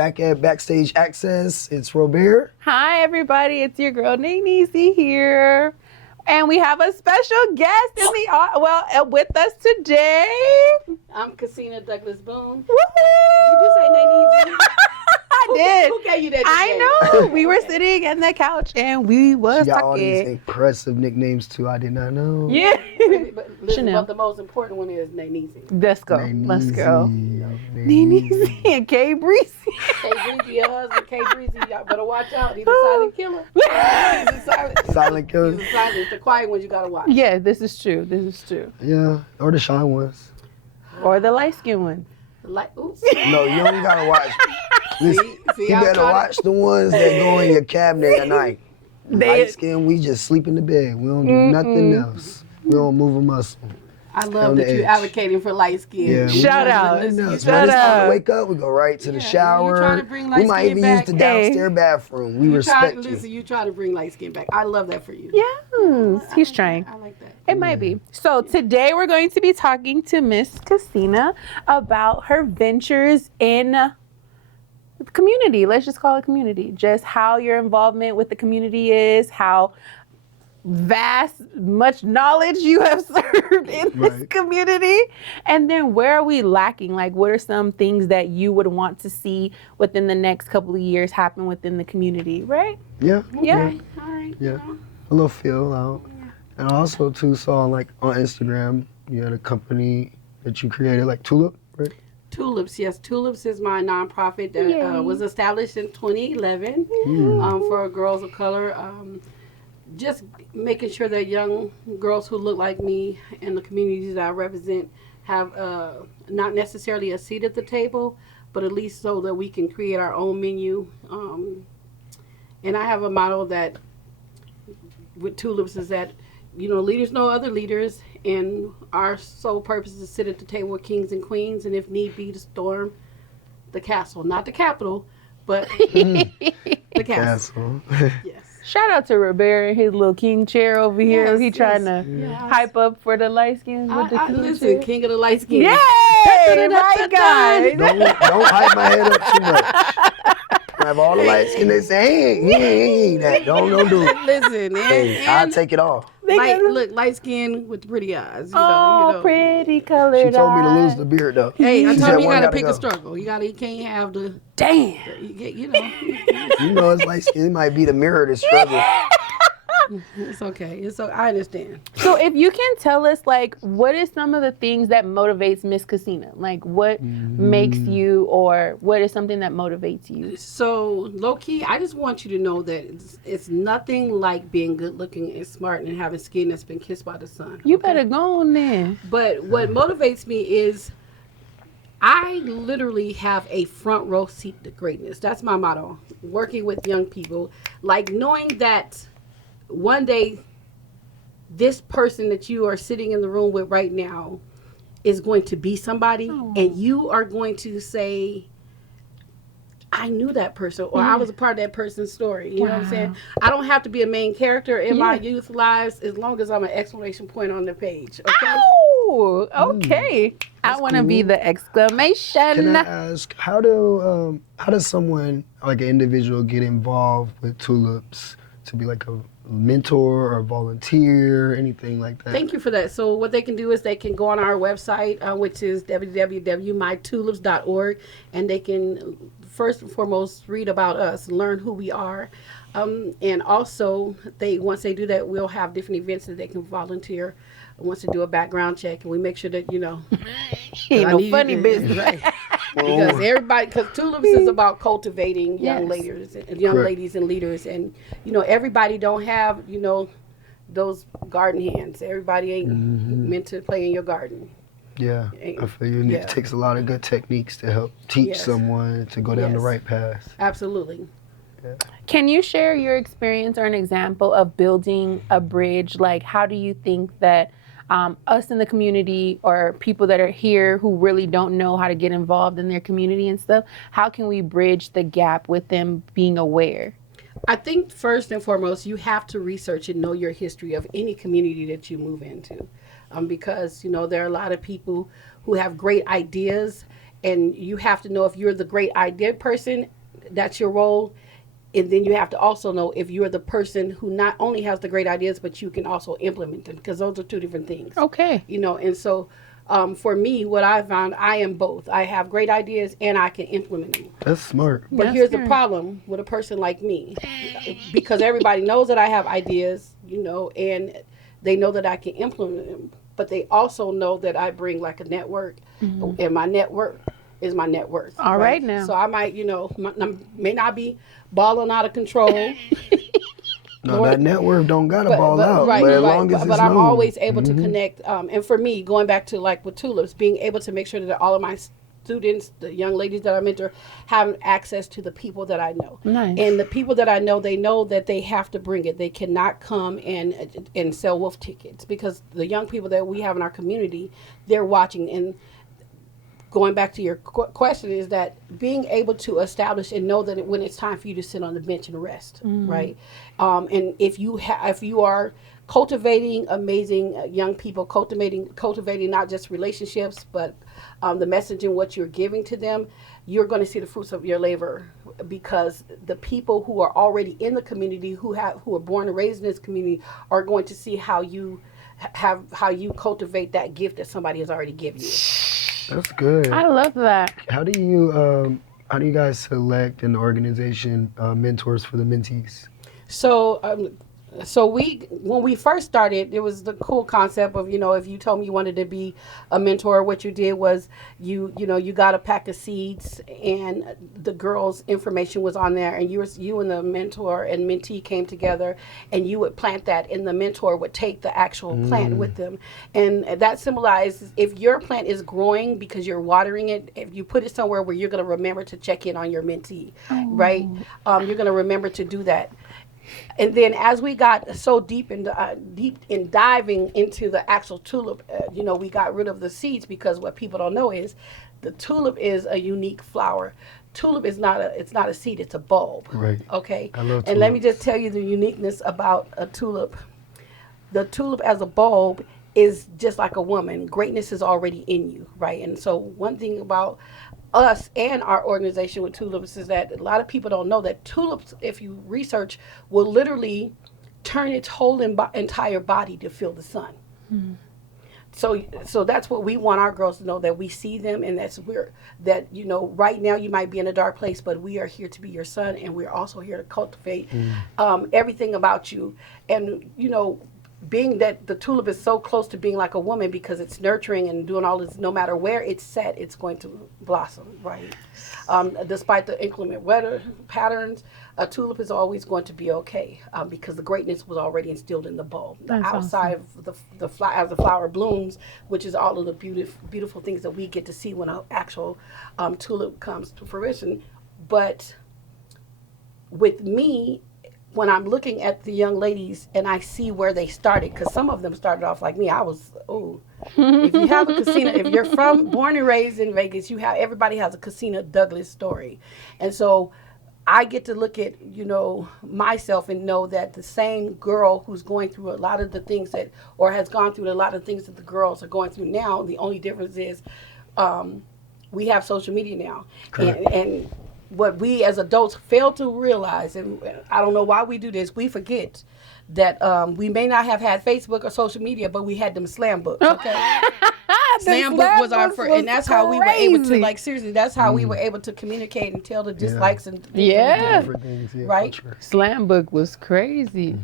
back at Backstage Access. It's Robert. Hi, everybody. It's your girl, Nainisi here. And we have a special guest with us today. I'm Cassina Douglas Boone. Woo-hoo! Did you say Nainisi? I did. Who gave you that I know. We were sitting on the couch and we was She got all these talking. impressive nicknames too. I did not know. Yeah. But listen, Chanel. but the most important one is Nainisi. Let's go. Let's go. Nainisi and K Breezy. K Breezy, your husband, K Breezy, y'all better watch out. He's a silent killer. He's a Silent killer. He's a silent. The quiet ones you gotta watch. Yeah, this is true. This is true. Yeah, or the shy ones. Or the light skinned one. Like, oops. No, you only gotta watch. Listen, See, you I'm better trying watch the ones that go in your cabinet at night. They- Light skin, we just sleep in the bed. We don't do nothing else. We don't move a muscle. I love On that the you're edge. advocating for light skin. Yeah, we Shout don't do out. nothing else. Shout When it's time out. to wake up, we go right to the Yeah, shower. you trying to bring We light might skin even use back. the downstairs bathroom. We respect you. Listen, you try to bring light skin back. I love that for you. Yes, I he's like trying. That. I like that. It might be. So today we're going to be talking to Miss Cassina about her ventures in the community. Let's just call it community. Just how your involvement with the community is, how much knowledge you have served in this Right. community, and then where are we lacking? Like, what are some things that you would want to see within the next couple of years happen within the community, right? Yeah. Yeah. All right. Yeah. A little feel out. And I also too saw like on Instagram, you had a company that you created, like Tulip, right? Tulips, yes. Tulips is my nonprofit Yay. that was established in 2011 for girls of color. Just making sure that young girls who look like me and the communities that I represent have not necessarily a seat at the table, but at least so that we can create our own menu. And I have a motto that with Tulips is that, leaders know other leaders, and our sole purpose is to sit at the table with kings and queens, and if need be, to storm the castle. Not the Capitol, but the castle. Yes. Shout out to Robert and his little king chair over here. Yes, He trying yes. to Yeah, hype up for the light skins with the king listen, chair. king of the light skin. Yay! Right, guys. Don't hype my head up too much. I have all the light skin. They say, he ain't that. Don't do it. Listen, Hey, I'll and take it off. light skin with pretty eyes. Pretty colored She told me to lose eyes. the beard though. Hey, I She told said you you one gotta gotta pick go. a struggle. You can't have the. Damn. You know, it's light skin. It might be the mirror to struggle. It's okay. I understand. So if you can tell us, like, what is some of the things that motivates Miss Cassina? Like, what makes you, or what is something that motivates you? So low key, I just want you to know that it's nothing like being good looking and smart and having skin that's been kissed by the sun. You okay? better go on then. But what motivates me is I literally have a front row seat to greatness. That's my motto. Working with young people, like knowing that one day this person that you are sitting in the room with right now is going to be somebody, and you are going to say, I knew that person, or I was a part of that person's story. You know what I'm saying? I don't have to be a main character in my youth lives as long as I'm an exclamation point on the page. Okay? Oh, okay. I want to be the exclamation. Can I ask, how does someone, like an individual, get involved with Tulips to be like a mentor or volunteer, anything like that? Thank you for that. So what they can do is they can go on our website, which is www.mytulips.org, and they can first and foremost read about us, learn who we are, and also once they do that, we'll have different events that they can volunteer. Wants to do a background check, and we make sure that Ain't no funny business. Right. because Tulips is about cultivating young ladies and leaders, and everybody don't have those garden hands. Everybody ain't meant to play in your garden. Yeah, I feel you. It takes a lot of good techniques to help teach someone to go down the right path. Absolutely. Yeah. Can you share your experience or an example of building a bridge? Like, how do you think that us in the community, or people that are here who really don't know how to get involved in their community and stuff, how can we bridge the gap with them being aware? I think first and foremost, you have to research and know your history of any community that you move into. Because, there are a lot of people who have great ideas, and you have to know if you're the great idea person, that's your role. And then you have to also know if you're the person who not only has the great ideas, but you can also implement them, because those are two different things. Okay. And so for me, what I found, I am both. I have great ideas and I can implement them. That's smart. But That's here's smart. the problem with a person like me, because everybody knows that I have ideas, and they know that I can implement them, but they also know that I bring like a network, and my network is my net worth. All right now. So I might, may not be balling out of control. No, that network don't gotta ball out. Right, but as long as it's but I'm known. always able to connect. And for me, going back to like with Tulips, being able to make sure that all of my students, the young ladies that I mentor, have access to the people that I know. Nice. And the people that I know, they know that they have to bring it. They cannot come and sell wolf tickets, because the young people that we have in our community, they're watching. And going back to your question, is that being able to establish and know that when it's time for you to sit on the bench and rest, right? And if you are cultivating amazing young people, cultivating not just relationships, but the message and what you're giving to them, you're going to see the fruits of your labor, because the people who are already in the community, who are born and raised in this community, are going to see how you cultivate that gift that somebody has already given you. That's good. I love that. How do you guys select an organization mentors for the mentees? So when we first started, it was the cool concept of, if you told me you wanted to be a mentor, what you did was you got a pack of seeds, and the girls' information was on there, and you and the mentor and mentee came together, and you would plant that, and the mentor would take the actual plant with them. And that symbolizes, if your plant is growing because you're watering it, if you put it somewhere where you're going to remember to check in on your mentee, right? You're going to remember to do that. And then as we got so deep in diving into the actual tulip, we got rid of the seeds, because what people don't know is the tulip is a unique flower. Tulip is it's not a seed, it's a bulb. Right. Okay. I love and let me tulips. just tell you the uniqueness about a tulip. The tulip as a bulb is just like a woman. Greatness is already in you, right? And so one thing about us and our organization with Tulips is that a lot of people don't know that tulips, if you research, will literally turn its whole entire body to feel the sun. So that's what we want our girls to know, that we see them, and right now you might be in a dark place, but we are here to be your sun, and we're also here to cultivate everything about you. And being that the tulip is so close to being like a woman, because it's nurturing and doing all this, no matter where it's set, it's going to blossom, right? Despite the inclement weather patterns, a tulip is always going to be okay, because the greatness was already instilled in the bulb. That's outside of as the flower blooms, which is all of the beautiful things that we get to see when an actual tulip comes to fruition. But with me, when I'm looking at the young ladies and I see where they started, because some of them started off like me, I was, if you have a Casina, if you're born and raised in Vegas, everybody has a Casina Douglas story. And so I get to look at, myself and know that the same girl who's going through a lot of the things or has gone through a lot of things that the girls are going through now, the only difference is we have social media now. And what we as adults fail to realize, and I don't know why we do this, we forget that we may not have had Facebook or social media, but we had them slam books, okay? Slam book was our first, and that's how we were able to, seriously, that's how we were able to communicate and tell the dislikes and Different things, right? for sure. Slam book was crazy.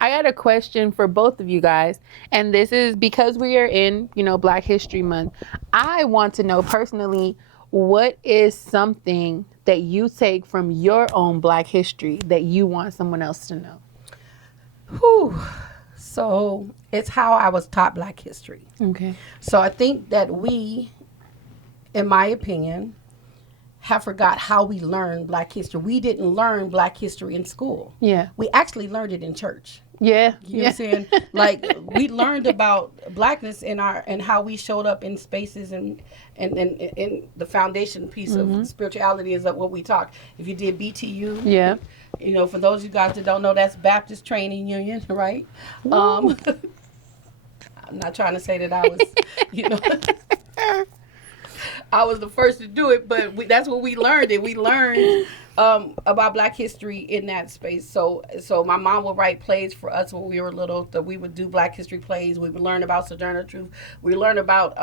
I got a question for both of you guys, and this is because we are in, Black History Month. I want to know personally, what is something that you take from your own Black history that you want someone else to know? So it's how I was taught Black history. Okay. So I think that we, in my opinion, have forgot how we learned Black history. We didn't learn Black history in school. Yeah. We actually learned it in church. Yeah. You know what I'm saying? We learned about Blackness and how we showed up in spaces, and the foundation piece of spirituality is what we talk. If you did BTU, Yeah. For those of you guys that don't know, that's Baptist Training Union, right? I'm not trying to say that I was, I was the first to do it, but that's what we learned. And we learned about Black history in that space. So my mom would write plays for us when we were little. That we would do Black history plays. We would learn about Sojourner Truth. We learned about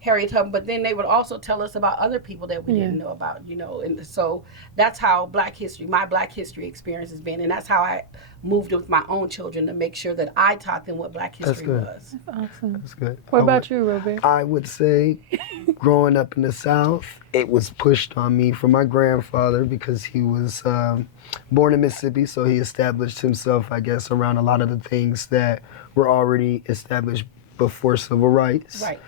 Harriet Tubman. But then they would also tell us about other people that we didn't know about. And so that's how my Black history experience has been, and that's how I moved with my own children to make sure that I taught them what Black history was. That's awesome. That's good. What about you, Robert? I would say, growing up in the South, it was pushed on me from my grandfather because he was born in Mississippi, so he established himself, I guess, around a lot of the things that were already established before civil rights. Right.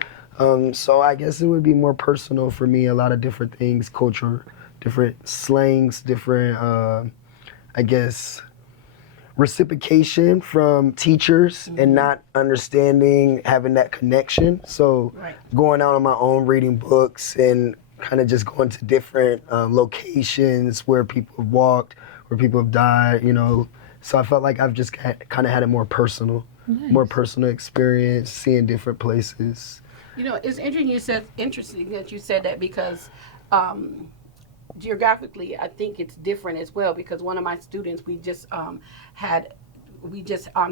So I guess it would be more personal for me, a lot of different things, culture, different slangs, different, I guess, reciprocation from teachers and not understanding, having that connection. So going out on my own, reading books and kind of just going to different locations where people have walked, where people have died, So I felt like I've just kind of had a more personal experience, seeing different places. It's interesting that you said that because geographically, I think it's different as well, because one of my students, we just on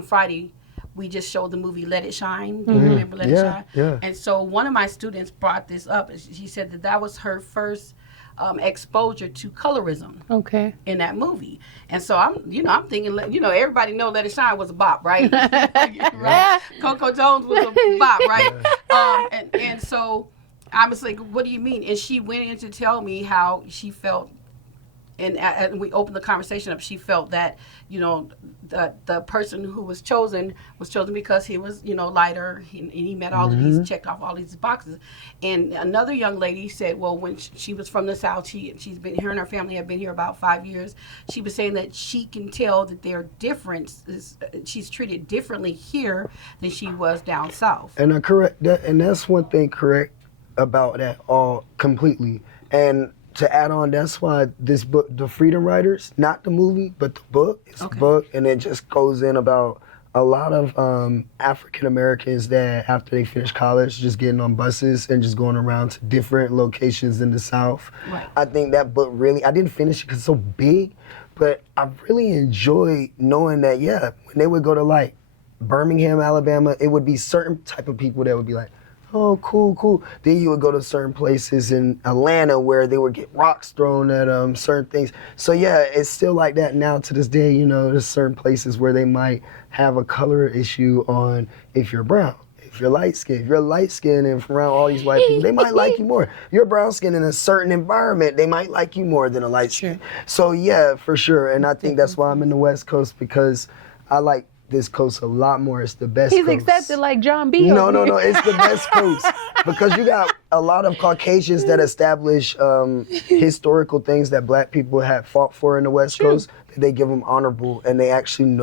Friday, we just showed the movie Let It Shine. Do you remember Let It Shine? Yeah. And so one of my students brought this up. She said that was her first exposure to colorism in that movie. And so I'm thinking, everybody know Let It Shine was a bop, right? Right? Coco Jones was a bop, right? And so I was like, what do you mean? And she went in to tell me how she felt, and we opened the conversation up. She felt that, the person who was chosen because he was, lighter, and he met all of these, checked off all these boxes. And another young lady said, well, when she was from the South, she's been here and her family have been here about 5 years. She was saying that she can tell that their difference is, she's treated differently here than she was down South. And that's one thing correct about that all completely. And to add on, that's why this book, The Freedom Riders, not the movie, but the book, it's a book, and it just goes in about a lot of African Americans that after they finish college, just getting on buses and just going around to different locations in the South. Right. I think that book really, I didn't finish it because it's so big, but I really enjoyed knowing that, when they would go to like Birmingham, Alabama, it would be certain type of people that would be like, oh, cool. Then you would go to certain places in Atlanta where they would get rocks thrown at them, certain things. So it's still like that now to this day. There's certain places where they might have a color issue on if you're brown, if you're light skinned. If you're light skinned and from around all these white people, they might like you more. You're brown skinned in a certain environment, they might like you more than a light skin. So for sure. And I think that's why I'm in the West Coast, because I like this coast a lot more. It's the best coast. He's accepted like John B. No, it's the best coast because you got a lot of Caucasians that establish historical things that Black people have fought for in the West Coast. They give them honorable, and they actually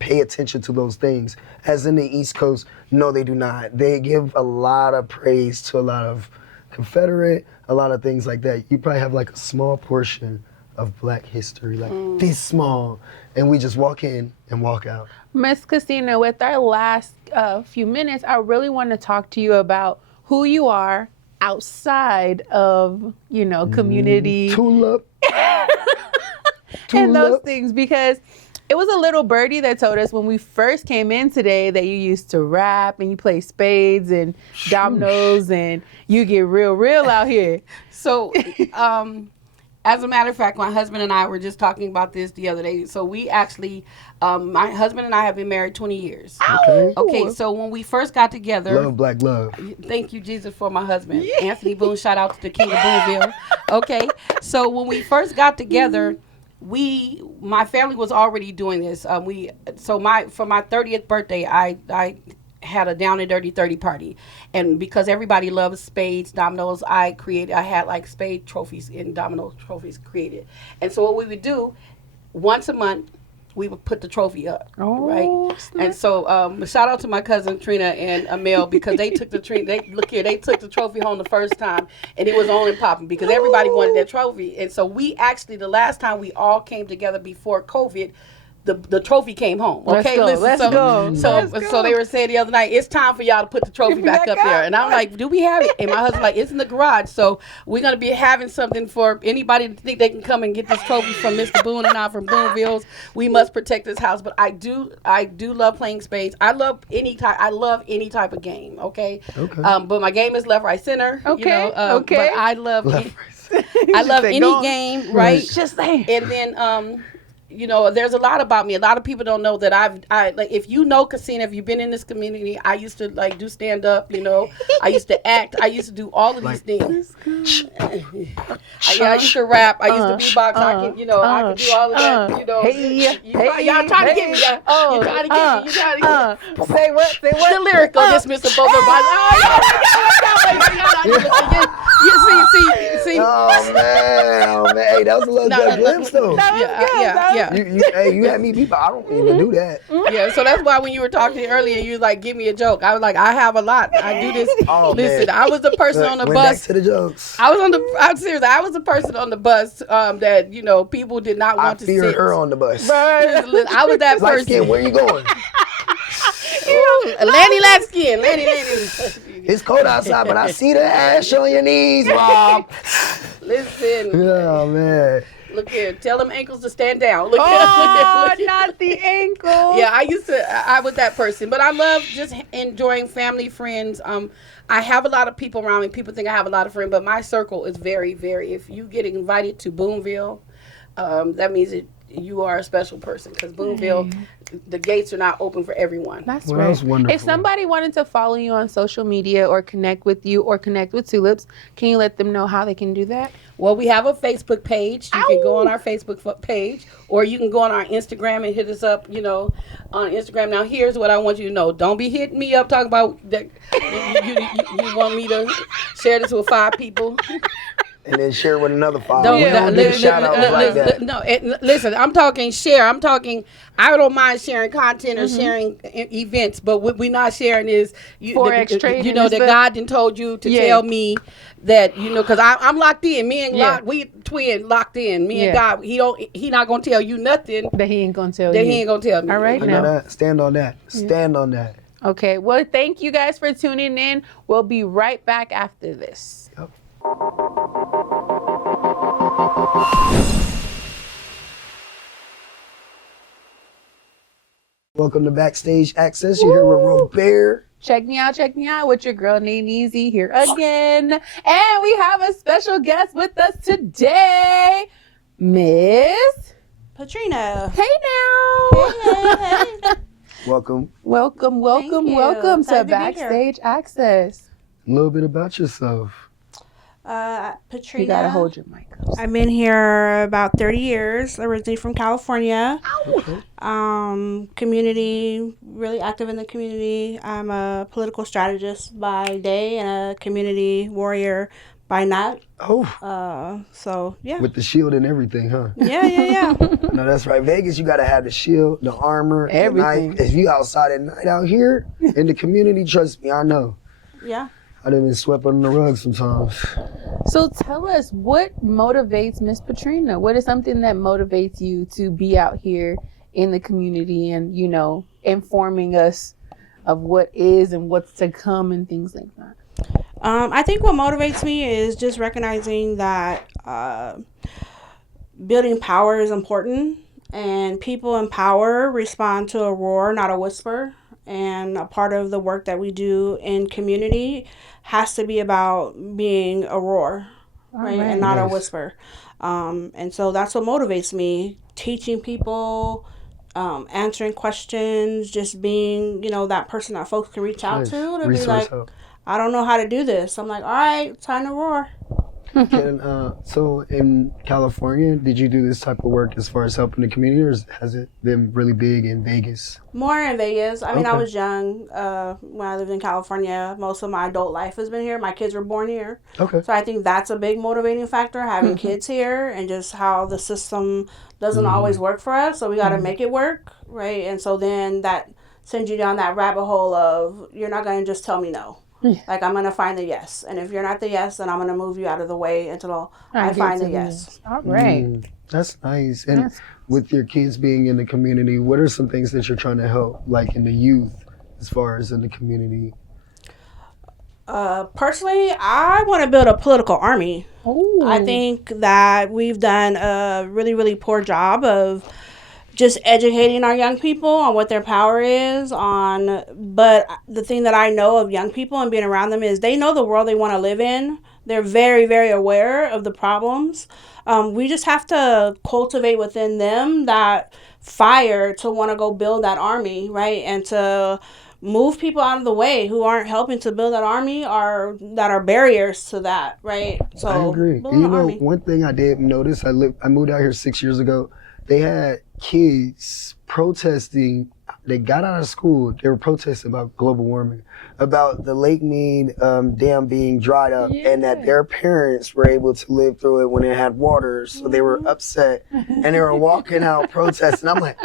pay attention to those things. As in the East Coast, no, they do not. They give a lot of praise to a lot of Confederate, a lot of things like that. You probably have like a small portion of Black history, like this small, and we just walk in and walk out. Miss Christina, with our last few minutes, I really want to talk to you about who you are outside of, community. Tulip. And those things, because it was a little birdie that told us when we first came in today that you used to rap and you play spades and dominoes and you get real out here. So, as a matter of fact, my husband and I were just talking about this the other day. So we actually, my husband and I have been married 20 years. Okay, so when we first got together. Love, black love. Thank you, Jesus, for my husband. Anthony Boone, shout out to the King of Booneville. Okay, so when we first got together, my family was already doing this. For my 30th birthday, I had a down and dirty 30 party, and because everybody loves spades, dominoes, I had like spade trophies and domino trophies created. And so what we would do once a month, we would put the trophy up, right? Snap. And so shout out to my cousin Trina and Amel, because they took the took the trophy home the first time, and it was on and popping because everybody wanted that trophy. And so we actually, the last time we all came together before COVID, the trophy came home. Okay, Let's go. So they were saying the other night, it's time for y'all to put the trophy back up there. And I'm like, do we have it? And my husband's like, it's in the garage. So we're gonna be having something for anybody to think they can come and get this trophy from Mr. Boone and I from Booneville's. We must protect this house. But I do love playing spades. I love any type of game. Okay. But my game is left, right, center. Okay. But I love any game, right? Just there. And then there's a lot about me. A lot of people don't know that I like, if you know Casina, if you've been in this community, I used to like do stand up, I used to act, I used to do all of these things. I used to rap, I used to beatbox, I can do all of that, y'all trying to get me, you trying to get me. Say what? The lyrical, just Mr. You see. Oh man, hey, that was a little good glimpse though. Yeah. You had me beat, but I don't even do that. Yeah, so that's why when you were talking earlier, you was like, give me a joke. I was like, I have a lot. I do this. Listen, man. I was the person on the bus. Back to the jokes. I'm serious. I was the person on the bus that people did not want to sit. I feared her on the bus. I was that person. Skin, where you going? Lanny Laskin. It's cold outside, but I see the ash on your knees, Rob. Listen. Oh man. Look here, tell them ankles to stand down. Look Not the ankle. Yeah, I was that person. But I love just enjoying family, friends. I have a lot of people around me. People think I have a lot of friends, but my circle is very, very, if you get invited to Booneville, that means that you are a special person, because Booneville, the gates are not open for everyone. That's right. That's wonderful. If somebody wanted to follow you on social media or connect with you or connect with Tulips, can you let them know how they can do that? Well, we have a Facebook page. You can go on our Facebook page, or you can go on our Instagram and hit us up, on Instagram. Now, here's what I want you to know. Don't be hitting me up talking about that you want me to share this with 5 people. And then share it with another 5. Listen, I'm talking share. I'm talking, I don't mind sharing content or sharing events, but what we're not sharing is, that God done told you to tell me that, because I'm locked in. Me and God, we twin locked in. Me and God, he not going to tell you nothing. That he ain't going to tell you. That he ain't going to tell me. All right, now. Stand on that. Stand on that. Okay, well, thank you guys for tuning in. We'll be right back after this. Yep. Welcome to Backstage Access. You're here with Robert. Check me out with your girl Nene Easy here again. And we have a special guest with us today, Miss Patrina. Hey now. Hey. Welcome. Welcome to Backstage Access. A little bit about yourself. Patrina. You gotta hold your mic up. I've been here about 30 years, originally from California. Okay. Community, really active in the community. I'm a political strategist by day and a community warrior by night. Oh. So, yeah. With the shield and everything, huh? Yeah. No, that's right. Vegas, you gotta have the shield, the armor, everything. If you outside at night out here in the community, trust me, I know. Yeah. I've been swept under the rug sometimes. So tell us, what motivates Miss Patrina? What is something that motivates you to be out here in the community and, informing us of what is and what's to come and things like that? I think what motivates me is just recognizing that building power is important, and people in power respond to a roar, not a whisper. And a part of the work that we do in community has to be about being a roar, right? And not a whisper. And so that's what motivates me, teaching people, answering questions, just being, that person that folks can reach out to be like, I don't know how to do this. I'm like, all right, time to roar. So in California, did you do this type of work as far as helping the community, or has it been really big in Vegas? More in Vegas. I mean, I was young when I lived in California. Most of my adult life has been here. My kids were born here. Okay. So I think that's a big motivating factor, having kids here, and just how the system doesn't always work for us. So we got to make it work, right? And so then that sends you down that rabbit hole of, you're not going to just tell me no. Like, I'm going to find the yes. And if you're not the yes, then I'm going to move you out of the way until I get find to the yes. All right. That's nice. And That's- with your kids being in the community, what are some things that you're trying to help, like in the youth, as far as in the community? Personally, I want to build a political army. Ooh. I think that we've done a really, really poor job of just educating our young people on what their power is but the thing that I know of young people and being around them is they know the world they want to live in. They're very, very aware of the problems. We just have to cultivate within them that fire to want to go build that army, right? And to move people out of the way who aren't helping to build that army or that are barriers to that, right? So I agree. building an army. One thing I did notice, I moved out here 6 years ago. They had kids protesting. They got out of school. They were protesting about global warming, about the Lake Mead dam being dried up, and that their parents were able to live through it when it had water. So they were upset, and they were walking out protesting. I'm like,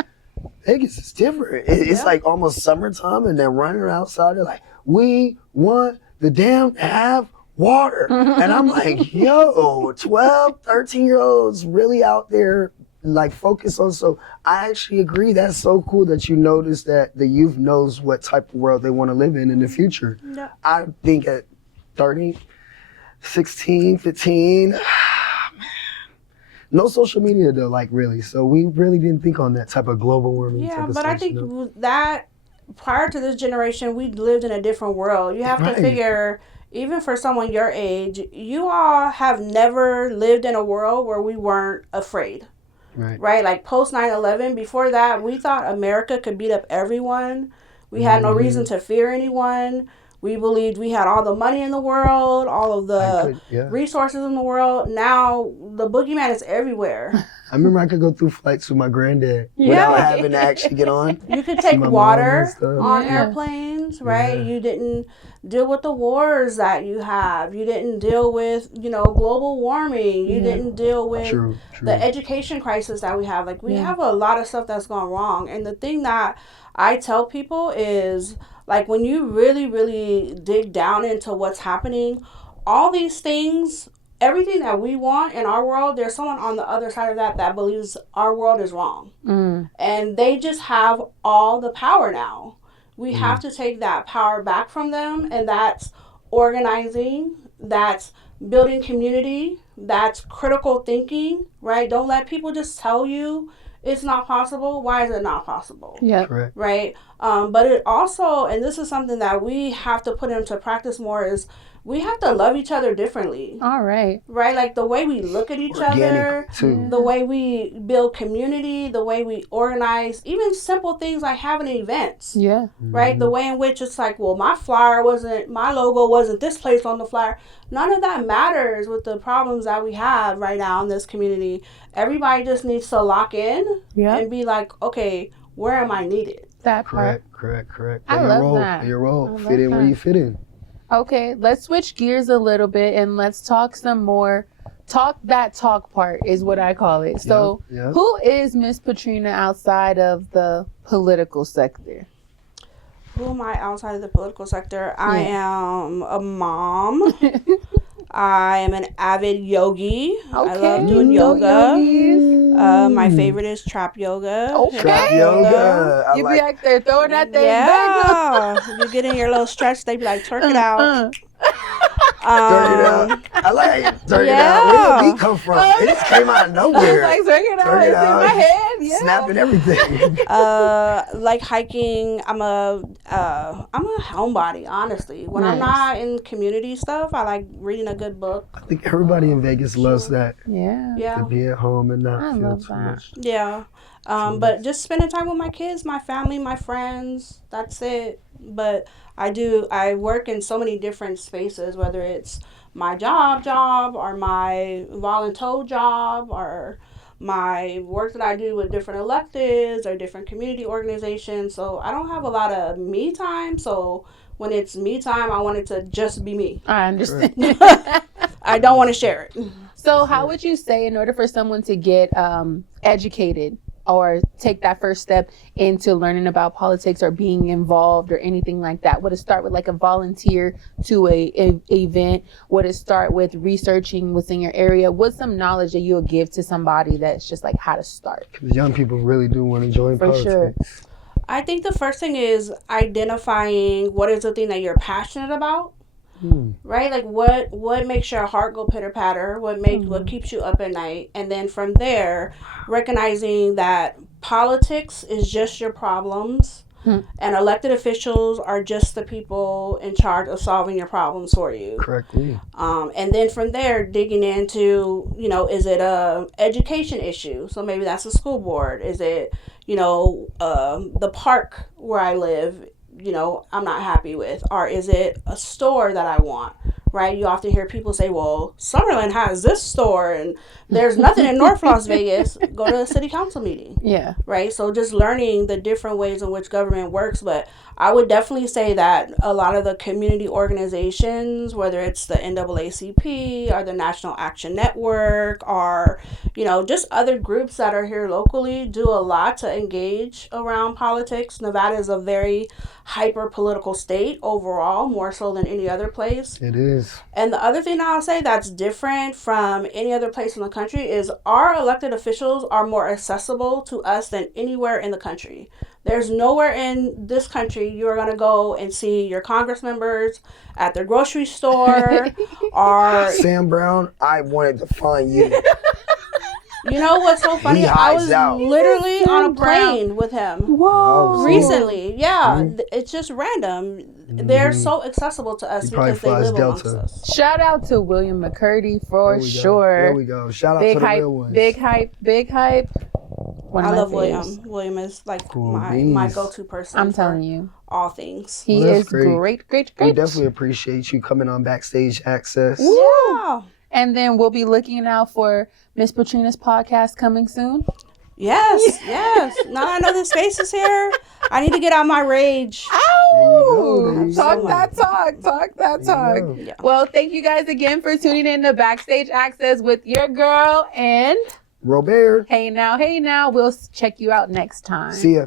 Vegas is different. It's like almost summertime, and they're running outside. They're like, we want the dam to have water. And I'm like, yo, 12, 13-year-olds really out there like focus on. So I actually agree. That's so cool that you notice that the youth knows what type of world they want to live in the future. Yeah. I think at 30, 16, 15, man, no social media though, like really. So we really didn't think on that type of global warming. Yeah, type of but stuff, I think you know? that prior to this generation, we lived in a different world. You have to figure, even for someone your age, you all have never lived in a world where we weren't afraid. Right? Like post 9/11, before that, we thought America could beat up everyone. We had no reason to fear anyone. We believed we had all the money in the world, all of the resources in the world. Now, the boogeyman is everywhere. I remember I could go through flights with my granddad without having to actually get on. You could take water on Yeah. airplanes, right? Yeah. You didn't deal with the wars that you have. You didn't deal with, global warming. You didn't deal with True. the education crisis that we have. Like, we have a lot of stuff that's gone wrong. And the thing that I tell people is, like, when you really, really dig down into what's happening, all these things, everything that we want in our world, there's someone on the other side of that believes our world is wrong. And they just have all the power now. We have to take that power back from them, and that's organizing, that's building community, that's critical thinking, right? Don't let people just tell you it's not possible. Why is it not possible? Yeah. Correct. Right? But it also, and this is something that we have to put into practice more, is we have to love each other differently. All right. Right? Like the way we look at each other, too. the way we build community, the way we organize, even simple things like having events. Yeah. Right? The way in which it's like, well, my logo wasn't this place on the flyer. None of that matters with the problems that we have right now in this community. Everybody just needs to lock in and be like, okay, where am I needed? That part. Correct. I love that. Play your role. I Fit in love where that. you fit in. Okay, let's switch gears a little bit and let's talk some more. Talk part is what I call it. So, who is Miss Patrina outside of the political sector? Who am I outside of the political sector? I am a mom. I am an avid yogi. I love doing yoga. My favorite is trap yoga. Okay. Trap yoga. You be like there throwing that thing back. You get in your little stretch, they be like, twerk it out. Turn it out. I like how you turn it out. Where did the beat come from? It just came out of nowhere. Like turn it out. It's in my head. Yeah. Snapping everything. Like hiking. I'm a homebody, honestly. When I'm not in community stuff, I like reading a good book. I think everybody in Vegas loves that. Yeah. To be at home and not I feel love too that. much. Yeah. But just spending time with my kids, my family, my friends. That's it. But I work in so many different spaces, whether it's my job or my volunteer job or my work that I do with different electives or different community organizations. So I don't have a lot of me time. So when it's me time, I want it to just be me. I understand. I don't want to share it. So how would you say, in order for someone to get educated or take that first step into learning about politics or being involved or anything like that? Would it start with like a volunteer to a event? Would it start with researching what's in your area? What's some knowledge that you'll give to somebody that's just like how to start? Because young people really do want to join For politics. sure. I think the first thing is identifying what is the thing that you're passionate about. Right? Like what makes your heart go pitter patter? What keeps you up at night? And then from there, recognizing that politics is just your problems, and elected officials are just the people in charge of solving your problems for you. Correctly. And then from there, digging into, is it a education issue? So maybe that's a school board. Is it, the park where I live? I'm not happy with? Or is it a store that I want, right? You often hear people say, well, Summerlin has this store and there's nothing in North Las Vegas. Go to a city council meeting. Yeah. Right? So just learning the different ways in which government works. But I would definitely say that a lot of the community organizations, whether it's the NAACP or the National Action Network or, just other groups that are here locally, do a lot to engage around politics. Nevada is a very hyper political state overall, more so than any other place. It is. And the other thing I'll say that's different from any other place in the country is our elected officials are more accessible to us than anywhere in the country. There's nowhere in this country you're going to go and see your Congress members at their grocery store or... Sam Brown, I wanted to find you. You know what's so funny? He I was hides out. literally on a plane with him. Whoa. Recently. Yeah. It's just random. They're so accessible to us He probably because they flies live amongst Delta. us. Shout out to William McCurdy for sure. There we go. Shout out Big to the hype, real ones. big hype, big hype. One of I my love William. faves. William is like Cool my beans. go-to person. I'm for telling you. all things. He Well, that's is great. great. We definitely appreciate you coming on Backstage Access. Yeah. And then we'll be looking out for Miss Patrina's podcast coming soon. Yes. Now I know this space is here. I need to get out my rage. There you Talk go. that talk. Talk that talk. go. Yeah. Well, thank you guys again for tuning in to Backstage Access with your girl and Robert. Hey Now. We'll check you out next time. See ya.